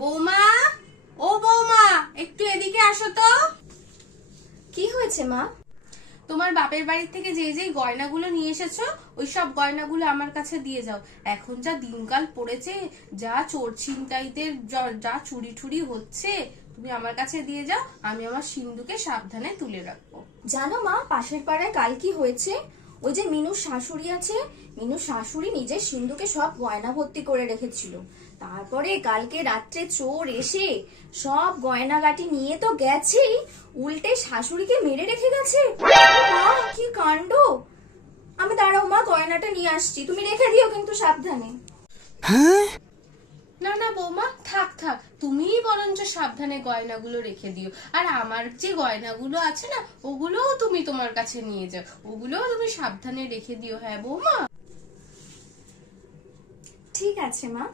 বৌমা, ও বৌমা, একটু এদিকে আসো তো। কি হয়েছে মা? তোমার বাপের বাড়ি থেকে যে যে গয়নাগুলো নিয়ে এসেছো ওই সব গয়নাগুলো আমার কাছে দিয়ে যাও। এখন যা দিনকাল পড়েছে, যা চোর ছিনতাইদের যা চুরি ঠুরি হচ্ছে, তুমি আমার কাছে দিয়ে যাও, আমি আমার সিন্ধুকে সাবধানে তুলে রাখবো। জানো মা, পাশের পাড়ায় কাল কি হয়েছে? ওই যে মিনুর শাশুড়ি আছে, মিনুর শাশুড়ি নিজের সিন্ধুকে সব গয়না ভর্তি করে রেখেছিল। তারপরে কালকে রাত্রে চোর এসে সব গয়নাগাটি নিয়ে তো গেছেই, উল্টে শাশুড়িকে মেরে রেখে গেছে। মা, কি কাণ্ড! আমি দাঁড়াও মা, গয়নাটা নিয়ে আসছি, তুমি রেখে দিও কিন্তু সাবধানে। না না বৌমা, থাক থাক, তুমিই বরঞ্চ সাবধানে গয়নাগুলো রেখে দিও। আর আমার যে গয়নাগুলো আছে না, ওগুলোও তুমি তোমার কাছে নিয়ে যাও, ওগুলোও তুমি সাবধানে রেখে দিও। হ্যাঁ বৌমা। ঠিক আছে মা।